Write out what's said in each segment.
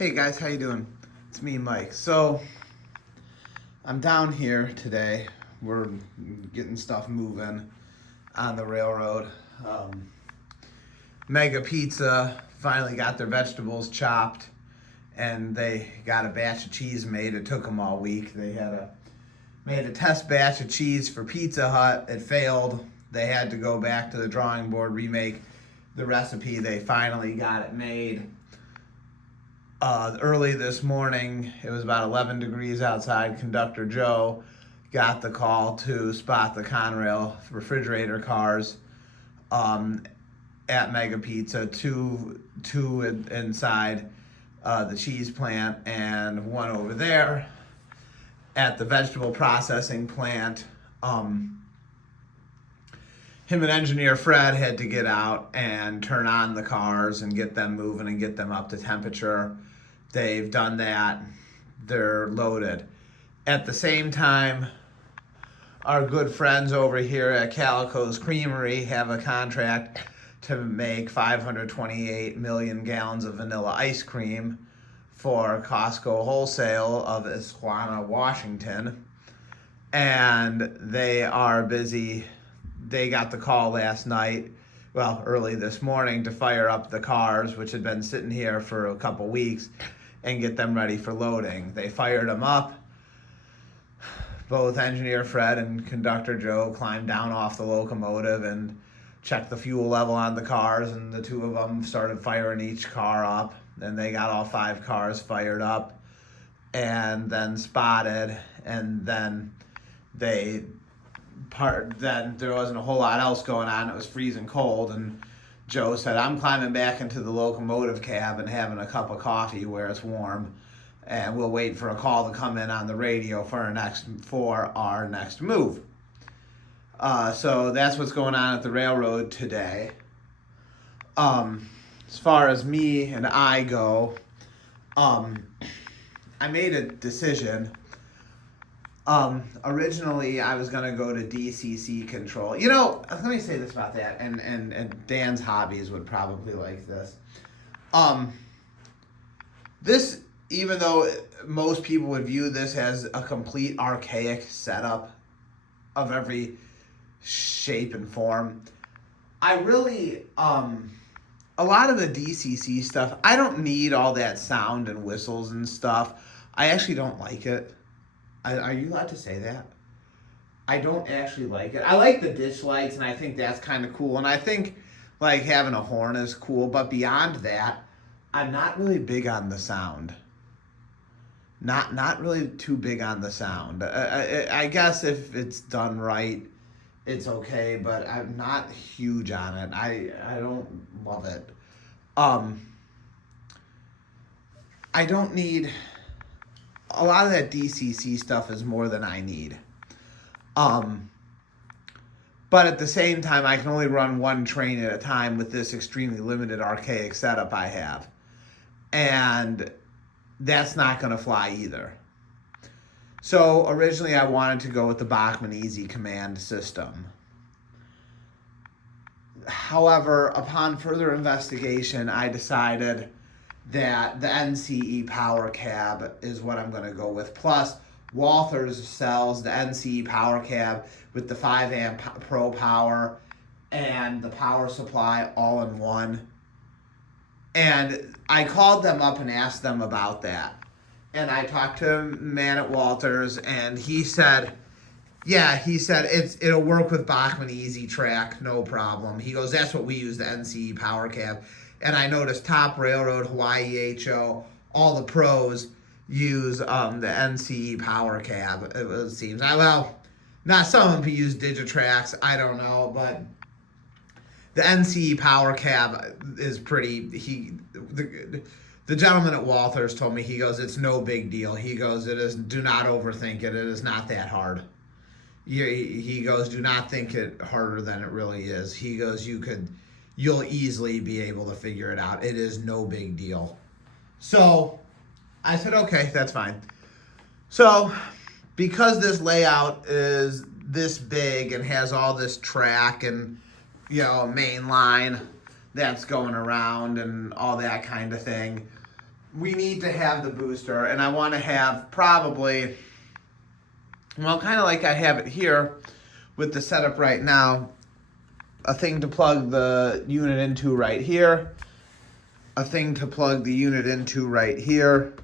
Hey guys, how you doing? It's me, Mike. So I'm down here today. We're getting stuff moving on the railroad. Um, Mega Pizza finally got their vegetables chopped, and they got a batch of cheese made. It took them all week. They made a test batch of cheese for Pizza Hut. It failed. They had to go back to the drawing board, remake the recipe. They finally got it made. Early this morning, it was about 11 degrees outside. Conductor Joe got the call to spot the Conrail refrigerator cars at Mega Pizza, two inside the cheese plant and one over there at the vegetable processing plant. Him and engineer Fred had to get out and turn on the cars and get them moving and get them up to temperature. They've done that. They're loaded. At the same time, our good friends over here at Calico's Creamery have a contract to make 528 million gallons of vanilla ice cream for Costco Wholesale of Issaquah, Washington. And they are busy. They got the call last night, early this morning, to fire up the cars, which had been sitting here for a couple weeks, and get them ready for loading. They fired them up. Both engineer Fred and conductor Joe climbed down off the locomotive and checked the fuel level on the cars, and the two of them started firing each car up, and they got all 5 cars fired up and then spotted, and then then there wasn't a whole lot else going on. It was freezing cold, and Joe said, I'm climbing back into the locomotive cab and having a cup of coffee where it's warm, and we'll wait for a call to come in on the radio for our next move. So that's what's going on at the railroad today. As far as me and I go, I made a decision. Originally I was gonna go to DCC control. Let me say this about that, and Dan's hobbies would probably like this. This, even though most people would view this as a complete archaic setup of every shape and form, I really, a lot of the DCC stuff, I don't need all that sound and whistles and stuff. I actually don't like it. Are you allowed to say that? I don't actually like it. I like the ditch lights, and I think that's kind of cool. And I think like having a horn is cool. But beyond that, I'm not really big on the sound. Not really too big on the sound. I guess if it's done right, it's okay. But I'm not huge on it. I don't love it. I don't need. A lot of that DCC stuff is more than I need. But at the same time, I can only run one train at a time with this extremely limited archaic setup I have. And that's not going to fly either. So originally I wanted to go with the Bachmann Easy Command system. However, upon further investigation, I decided that the NCE Power Cab is what I'm going to go with. Plus, Walthers sells the NCE Power Cab with the 5 amp Pro Power and the power supply all in one. And I called them up and asked them about that. And I talked to a man at Walters, and he said, it'll work with Bachmann Easy Track, no problem. He goes, that's what we use, the NCE Power Cab. And I noticed Top Railroad, Hawaii HO, all the pros use the NCE Power Cab, it seems. Not some of them use Digitrax, I don't know, but the NCE Power Cab is pretty. The gentleman at Walthers told me, he goes, it's no big deal. He goes, do not overthink it. It is not that hard. He goes, do not think it harder than it really is. He goes, you'll easily be able to figure it out. It is no big deal. So I said, okay, that's fine. So because this layout is this big and has all this track and, a main line that's going around and all that kind of thing, we need to have the booster, and I want to have probably, well, kind of like I have it here with the setup right now, a thing to plug the unit into right here, a thing to plug the unit into right here,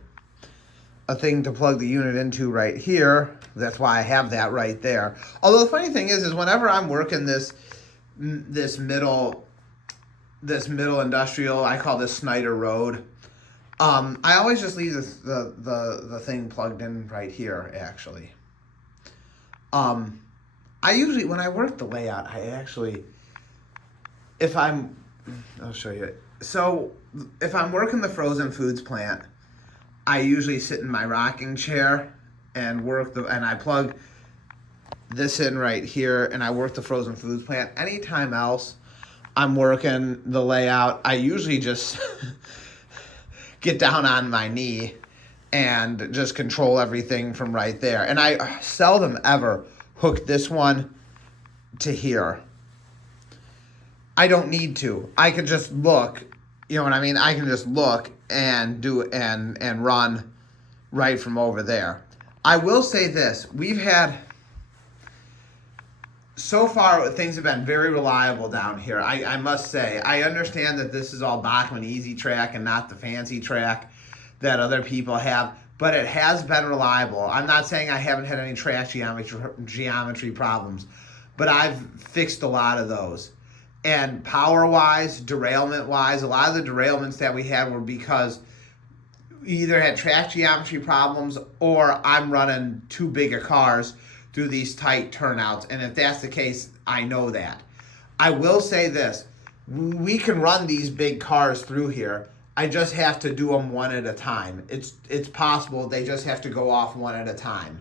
a thing to plug the unit into right here. That's why I have that right there. Although the funny thing is whenever I'm working this middle industrial, I call this Snyder Road. I always just leave the thing plugged in right here. Actually, I usually when I work the layout, I'll show you. So if I'm working the frozen foods plant, I usually sit in my rocking chair and and I plug this in right here and I work the frozen foods plant. Anytime else I'm working the layout, I usually just get down on my knee and just control everything from right there. And I seldom ever hook this one to here. I don't need to. I can just look, you know what I mean? I can just look and do and run right from over there. I will say this, so far things have been very reliable down here. I must say, I understand that this is all Bachmann Easy Track and not the fancy track that other people have, but it has been reliable. I'm not saying I haven't had any track geometry problems, but I've fixed a lot of those. And power-wise, derailment-wise, a lot of the derailments that we had were because we either had track geometry problems or I'm running too big of cars through these tight turnouts. And if that's the case, I know that. I will say this. We can run these big cars through here. I just have to do them one at a time. It's possible. They just have to go off one at a time.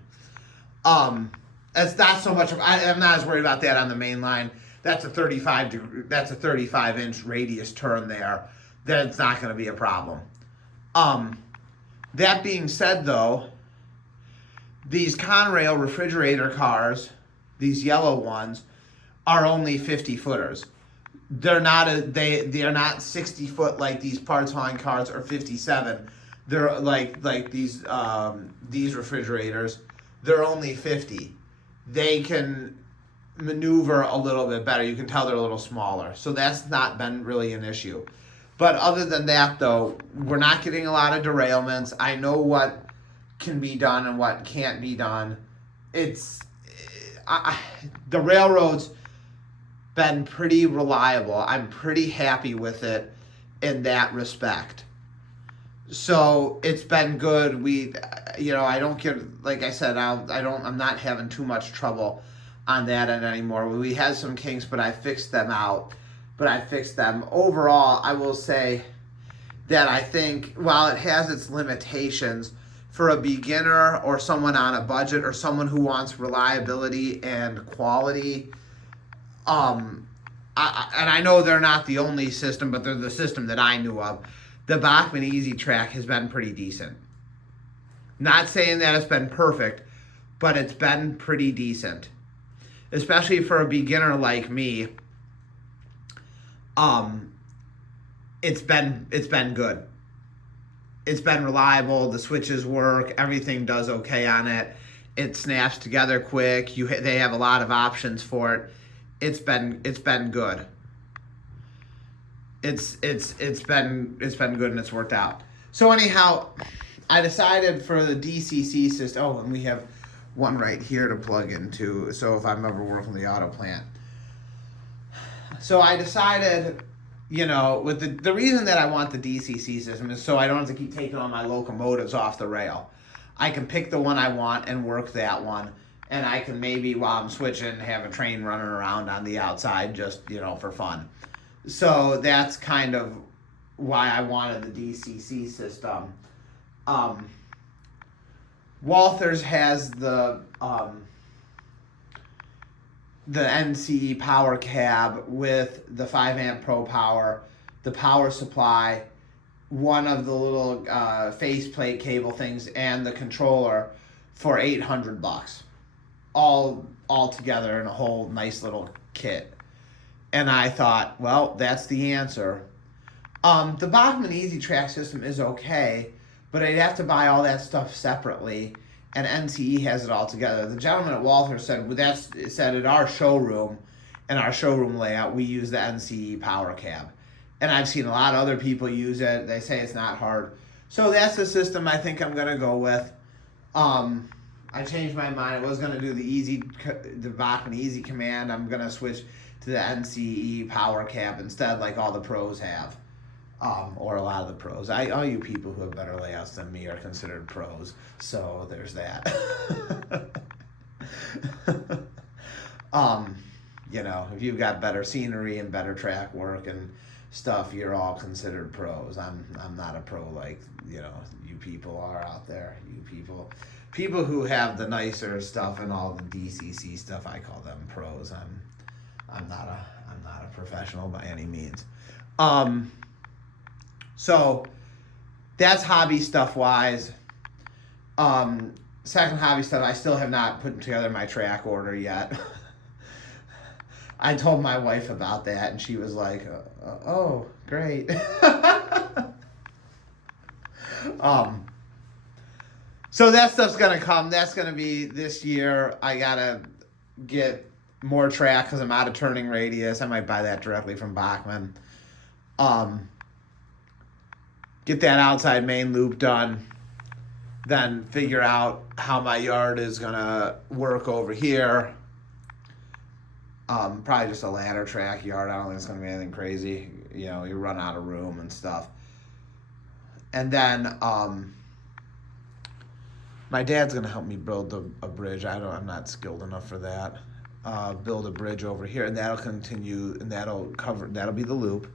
That's not so much. I'm not as worried about that on the main line. That's a 35-inch radius turn there. That's not going to be a problem. That being said, though, these Conrail refrigerator cars, these yellow ones, are only 50-footers. They're not 60-foot like these parts hauling cars or 57. They're like these refrigerators. They're only 50. They can maneuver a little bit better. You can tell they're a little smaller. So that's not been really an issue. But other than that, though, we're not getting a lot of derailments. I know what can be done and what can't be done. The railroad's been pretty reliable. I'm pretty happy with it in that respect. So it's been good. I don't get, like I said, I'm not having too much trouble on that end anymore. We had some kinks, but I fixed them out. Overall, I will say that I think while it has its limitations, for a beginner or someone on a budget or someone who wants reliability and quality, and I know they're not the only system, but they're the system that I knew of. The Bachmann Easy Track has been pretty decent. Not saying that it's been perfect, but it's been pretty decent. Especially for a beginner like me, it's been good. It's been reliable. The switches work. Everything does okay on it. It snaps together quick. They have a lot of options for it. It's been good. It's been good and it's worked out. So anyhow, I decided for the DCC system. Oh, and we have one right here to plug into. So if I'm ever working the auto plant. So I decided, with the reason that I want the DCC system is so I don't have to keep taking all my locomotives off the rail. I can pick the one I want and work that one. And I can maybe, while I'm switching, have a train running around on the outside just, for fun. So that's kind of why I wanted the DCC system. Walthers has the NCE power cab with the 5-amp Pro Power, the power supply, one of the little faceplate cable things, and the controller for $800, all together in a whole nice little kit. And I thought, well, that's the answer. The Bachmann Easy Track system is okay, but I'd have to buy all that stuff separately, and NCE has it all together. The gentleman at Walther said said at our showroom, in our showroom layout, we use the NCE power cab, and I've seen a lot of other people use it. They say it's not hard, so that's the system I think I'm gonna go with. I changed my mind. I was gonna do the Bachmann Easy command. I'm gonna switch to the NCE power cab instead, like all the pros have. Or a lot of the pros. All you people who have better layouts than me are considered pros. So there's that. If you've got better scenery and better track work and stuff, you're all considered pros. I'm not a pro like you people are out there. You people who have the nicer stuff and all the DCC stuff, I call them pros. I'm not a professional by any means. So that's hobby stuff wise. Second hobby stuff, I still have not put together my track order yet. I told my wife about that and she was like, oh, great. So that stuff's going to come. That's going to be this year. I got to get more track because I'm out of turning radius. I might buy that directly from Bachmann. Get that outside main loop done, then figure out how my yard is gonna work over here. Probably just a ladder track yard. I don't think it's gonna be anything crazy. You run out of room and stuff. And then my dad's gonna help me build a bridge. I'm not skilled enough for that. Build a bridge over here, and that'll continue, and that'll be the loop.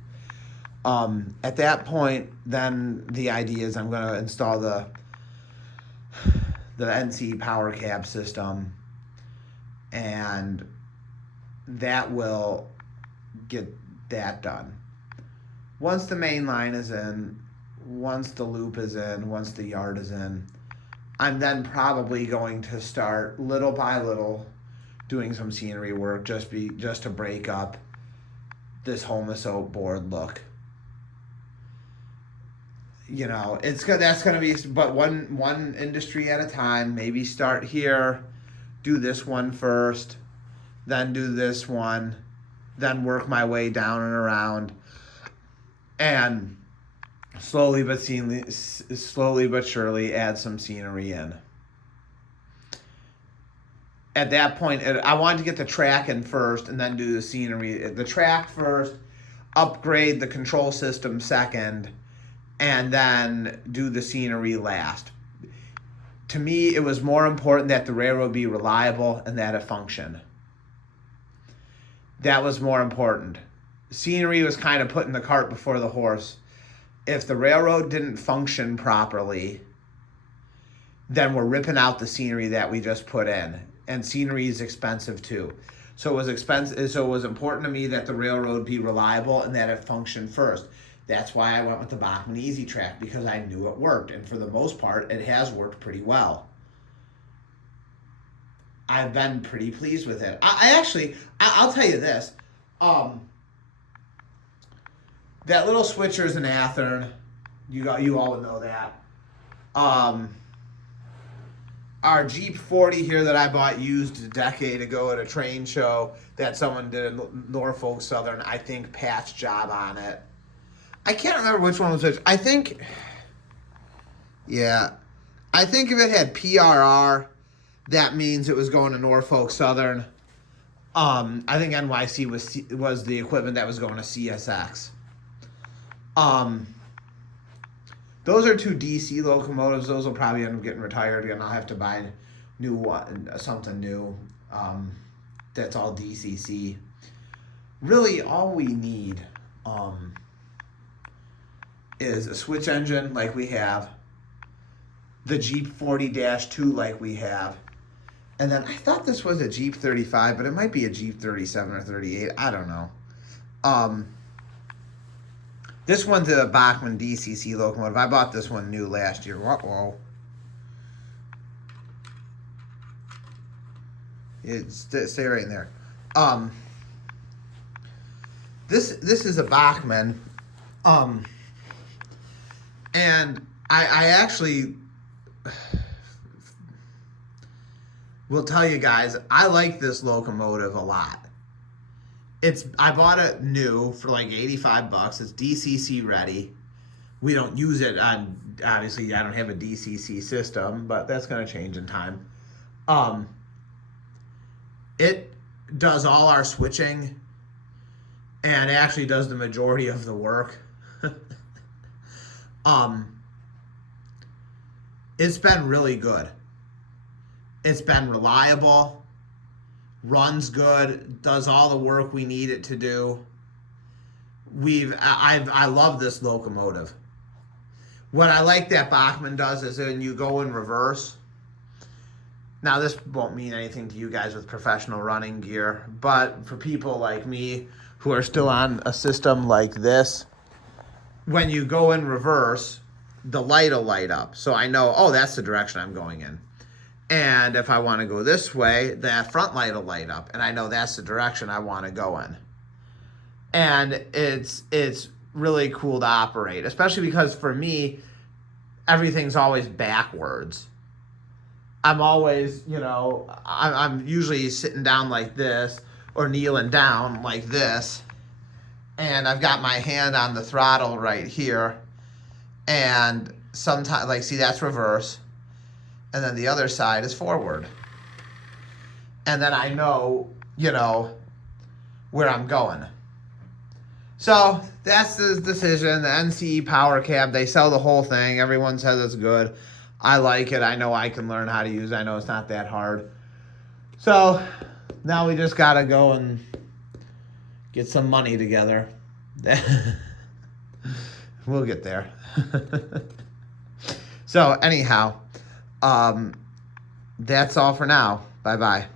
At that point, then the idea is I'm going to install the NC power cab system, and that will get that done. Once the main line is in, once the loop is in, once the yard is in, I'm then probably going to start little by little doing some scenery work just to break up this Homosoap board look. That's gonna be, but one industry at a time. Maybe start here, do this one first, then do this one, then work my way down and around, and slowly but surely add some scenery in. At that point, I wanted to get the track in first and then do the scenery. The track first, upgrade the control system second, and then do the scenery last. To me, it was more important that the railroad be reliable and that it function. That was more important. Scenery was kind of putting the cart before the horse. If the railroad didn't function properly, then we're ripping out the scenery that we just put in. And scenery is expensive too. So it was expensive. So it was important to me that the railroad be reliable and that it function first. That's why I went with the Bachmann Easy Track, because I knew it worked. And for the most part, it has worked pretty well. I've been pretty pleased with it. I'll tell you this. That little switcher's an Athearn. You all would know that. Our Jeep 40 here that I bought used a decade ago at a train show that someone did in Norfolk Southern, I think, patch job on it. I can't remember which one was which. I think if it had PRR, that means it was going to Norfolk Southern. I think NYC was the equipment that was going to CSX. Those are two DC locomotives. Those will probably end up getting retired again. I'll have to buy something new. That's all DCC. Really, all we need is a switch engine like we have, the Jeep 40-2 like we have, and then I thought this was a Jeep 35, but it might be a Jeep 37 or 38. I don't know. This one's a Bachmann DCC locomotive. I bought this one new last year. Whoa. Stay right in there. This is a Bachmann. And I actually will tell you guys, I like this locomotive a lot. I bought it new for like $85. It's DCC ready. We don't use it on, obviously I don't have a DCC system, but that's going to change in time. Um, it does all our switching and actually does the majority of the work. um, it's been really good. It's been reliable, runs good, does all the work we need it to do. I love this locomotive. What I like that Bachmann does is when you go in reverse. Now this won't mean anything to you guys with professional running gear, but for people like me who are still on a system like this, when you go in reverse, the light will light up. So I know, oh, that's the direction I'm going in. And if I want to go this way, that front light will light up, and I know that's the direction I want to go in. And it's really cool to operate, especially because for me, everything's always backwards. I'm always, I'm usually sitting down like this or kneeling down like this, and I've got my hand on the throttle right here, and sometimes, like, see, that's reverse. And then the other side is forward. And then I know, where I'm going. So that's the decision. The NCE Power Cab, they sell the whole thing. Everyone says it's good. I like it. I know I can learn how to use it. I know it's not that hard. So now we just got to go and get some money together. We'll get there. So anyhow, that's all for now. Bye-bye.